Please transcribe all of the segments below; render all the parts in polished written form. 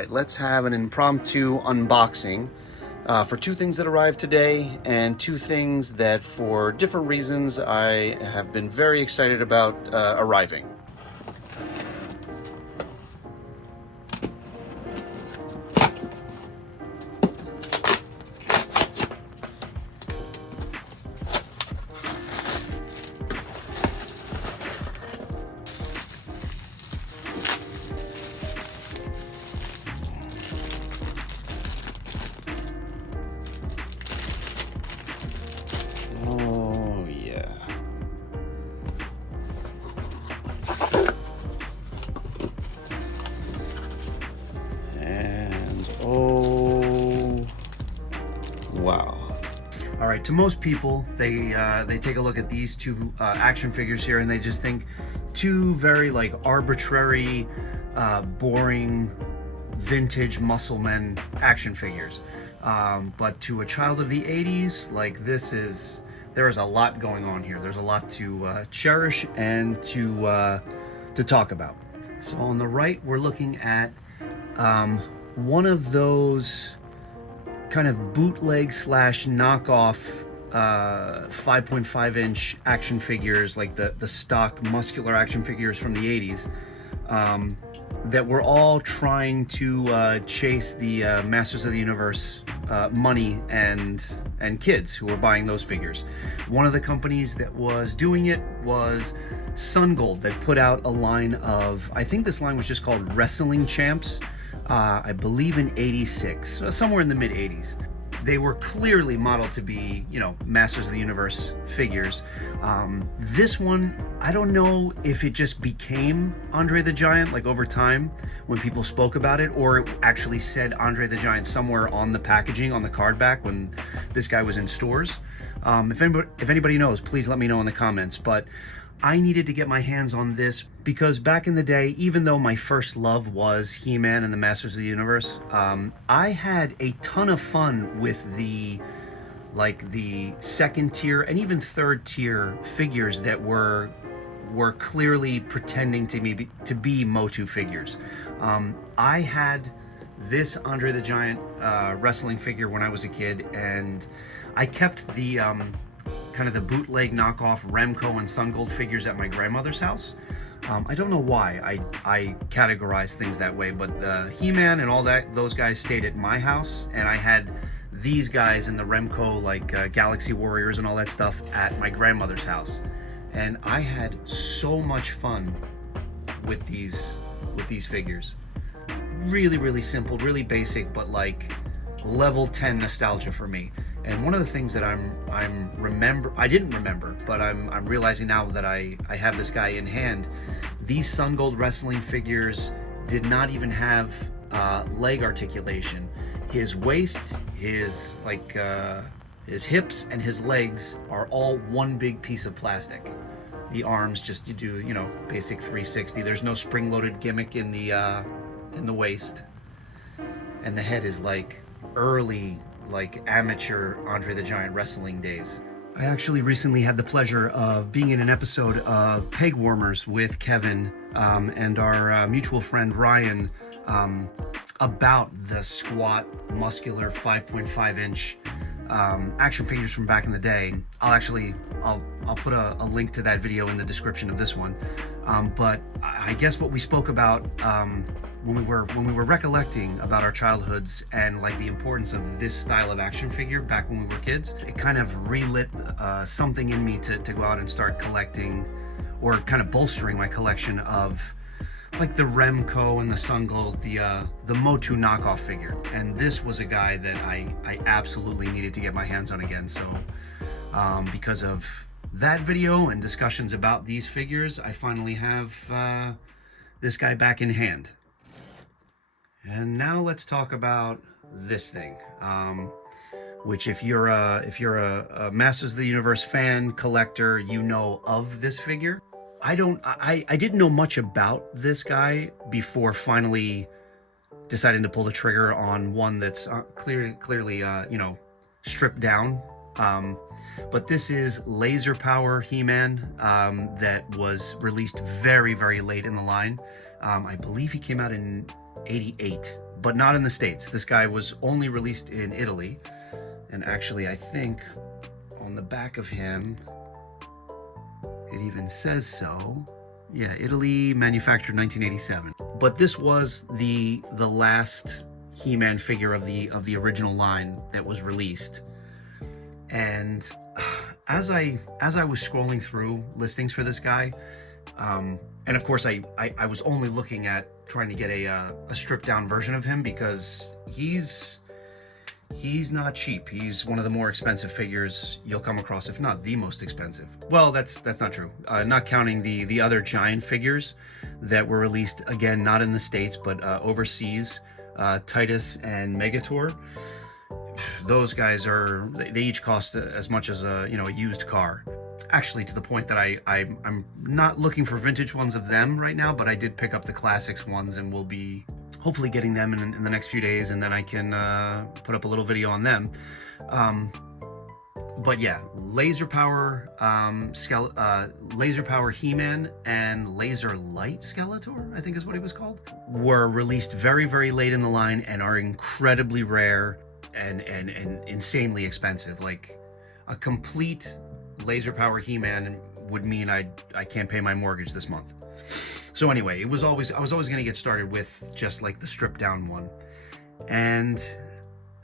right, let's have an impromptu unboxing for two things that arrived today and two things that for different reasons I have been very excited about arriving. Oh, yeah. And oh, wow. All right, to most people, they take a look at these two action figures here and they just think two very like arbitrary, boring, vintage muscle men action figures. But to a child of the 80s, like there is a lot going on here. There's a lot to cherish and to talk about. So on the right, we're looking at one of those kind of bootleg slash knockoff 5.5 inch action figures, like the stock muscular action figures from the 80s. That we're all trying to chase the Masters of the Universe money and kids who were buying those figures. One of the companies that was doing it was Sungold. They put out a line of, I think this line was just called Wrestling Champs, I believe in '86, somewhere in the mid '80s. They were clearly modeled to be, you know, Masters of the Universe figures. This one, I don't know if it just became Andre the Giant, like over time when people spoke about it, or it actually said Andre the Giant somewhere on the packaging, on the card back when this guy was in stores. If anybody knows, please let me know in the comments. But I needed to get my hands on this because back in the day, even though my first love was He-Man and the Masters of the Universe, I had a ton of fun with the second tier and even third tier figures that were clearly pretending to be Motu figures. I had this Andre the Giant wrestling figure when I was a kid, and I kept the kind of the bootleg knockoff Remco and Sungold figures at my grandmother's house. I don't know why I categorize things that way, but He-Man and all those guys stayed at my house, and I had these guys in the Remco, like Galaxy Warriors and all that stuff, at my grandmother's house. And I had so much fun with these figures. Really, really simple, really basic, but like level 10 nostalgia for me. And one of the things that I didn't remember, but I'm realizing now that I have this guy in hand, these Sungold wrestling figures did not even have leg articulation. His waist, his hips, and his legs are all one big piece of plastic. The arms, just you do, you know, basic 360. There's no spring-loaded gimmick in the waist, and the head is like early, like amateur Andre the Giant wrestling days. I actually recently had the pleasure of being in an episode of Pegwarmers with Kevin and our mutual friend Ryan about the squat, muscular 5.5 inch action figures from back in the day. I'll put a link to that video in the description of this one. But I guess what we spoke about when we were recollecting about our childhoods and like the importance of this style of action figure back when we were kids, it kind of relit something in me to go out and start collecting, or kind of bolstering my collection of like the Remco and the Sungold, the Motu knockoff figure. And this was a guy that I absolutely needed to get my hands on again. So because of that video and discussions about these figures, I finally have this guy back in hand. And now let's talk about this thing, which if you're a Masters of the Universe fan, collector, you know of this figure. I didn't know much about this guy before finally deciding to pull the trigger on one that's clearly you know, stripped down. But this is Laser Power He-Man that was released very, very late in the line. I believe he came out in '88, but not in the States. This guy was only released in Italy. And actually, I think on the back of him, it even says so. Yeah, Italy, manufactured 1987. But this was the last He-Man figure of the original line that was released. And as I was scrolling through listings for this guy, and of course I was only looking at trying to get a stripped down version of him, because he's not cheap. He's one of the more expensive figures you'll come across, if not the most expensive. Well, that's not true. Not counting the other giant figures that were released, again, not in the States, but overseas, Titus and Megator. Those guys they each cost as much as a used car. Actually, to the point that I'm not looking for vintage ones of them right now, but I did pick up the classics ones, and will be hopefully getting them in the next few days, and then I can put up a little video on them. But yeah, Laser Power He-Man and Laser Light Skeletor, I think is what he was called, were released very, very late in the line and are incredibly rare and insanely expensive. Like, a complete Laser Power He-Man would mean I can't pay my mortgage this month. So anyway, I was always going to get started with just like the stripped down one. And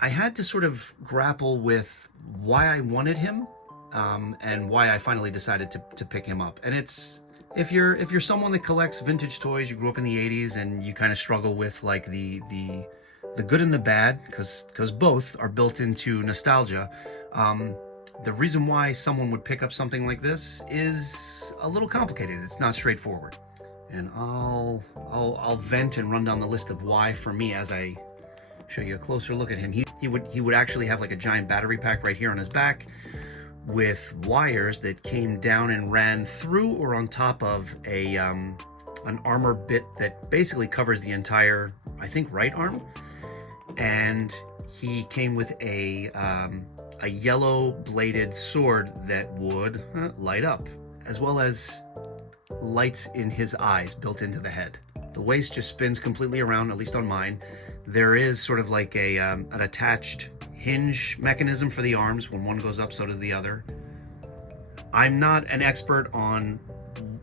I had to sort of grapple with why I wanted him, and why I finally decided to pick him up. And it's, if you're someone that collects vintage toys, you grew up in the 80s, and you kind of struggle with like the good and the bad, because both are built into nostalgia. The reason why someone would pick up something like this is a little complicated. It's not straightforward. And I'll vent and run down the list of why for me as I show you a closer look at him. He would actually have like a giant battery pack right here on his back, with wires that came down and ran through or on top of an armor bit that basically covers the entire, I think, right arm. And he came with a yellow bladed sword that would light up, as well as lights in his eyes built into the head. The waist just spins completely around, at least on mine. There is sort of like an attached hinge mechanism for the arms. When one goes up, so does the other. I'm not an expert on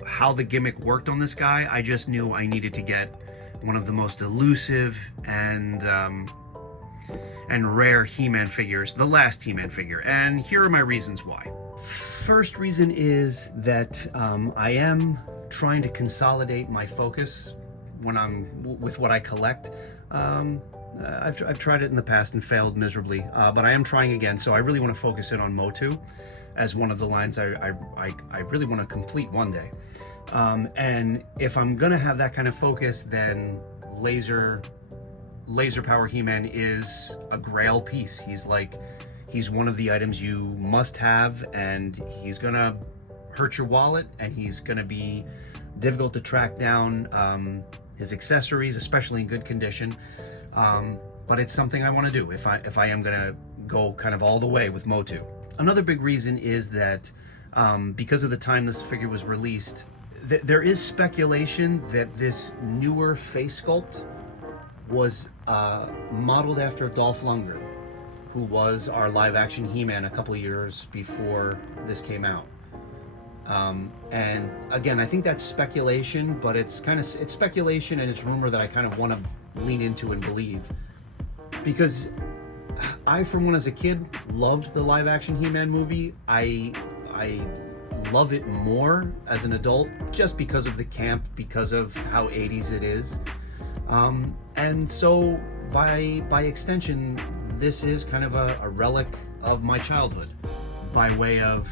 how the gimmick worked on this guy. I just knew I needed to get one of the most elusive and rare He-Man figures, the last He-Man figure. And here are my reasons why. First reason is that I am trying to consolidate my focus when I'm with what I collect. I've tried it in the past and failed miserably, but I am trying again. So I really want to focus in on Motu as one of the lines I really want to complete one day. And if I'm gonna have that kind of focus, then Laser Power He-Man is a grail piece. He's one of the items you must have, and he's gonna hurt your wallet, and he's gonna be difficult to track down. His accessories, especially in good condition, but it's something I want to do if I am gonna go kind of all the way with Motu. Another big reason is that because of the time this figure was released, there is speculation that this newer face sculpt was modeled after Dolph Lundgren, who was our live-action He-Man a couple years before this came out. And again, I think that's speculation, but it's speculation, and it's rumor that I kind of want to lean into and believe, because I, for one, as a kid, loved the live-action He-Man movie. I love it more as an adult, just because of the camp, because of how 80s it is. And so by extension, this is kind of a relic of my childhood, by way of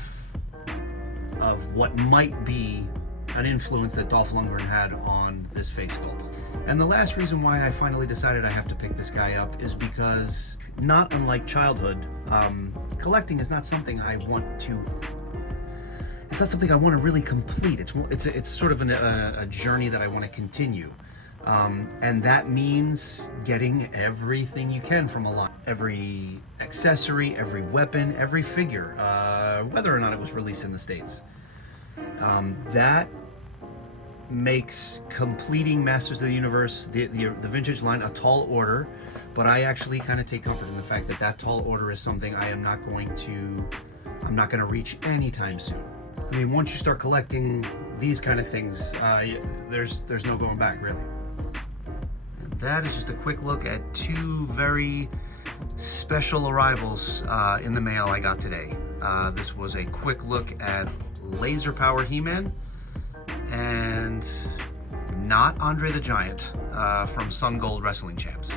what might be an influence that Dolph Lundgren had on this face sculpt. And the last reason why I finally decided I have to pick this guy up is because, not unlike childhood, collecting is not something I want to. It's not something I want to really complete. It's sort of a journey that I want to continue. And that means getting everything you can from a line. Every accessory, every weapon, every figure, whether or not it was released in the States. That makes completing Masters of the Universe, the vintage line, a tall order, but I actually kind of take comfort in the fact that that tall order is something I'm not going to reach anytime soon. I mean, once you start collecting these kind of things, there's no going back, really. And that is just a quick look at two very special arrivals in the mail I got today. This was a quick look at Laser Power He-Man and not Andre the Giant from Sungold Wrestling Champs.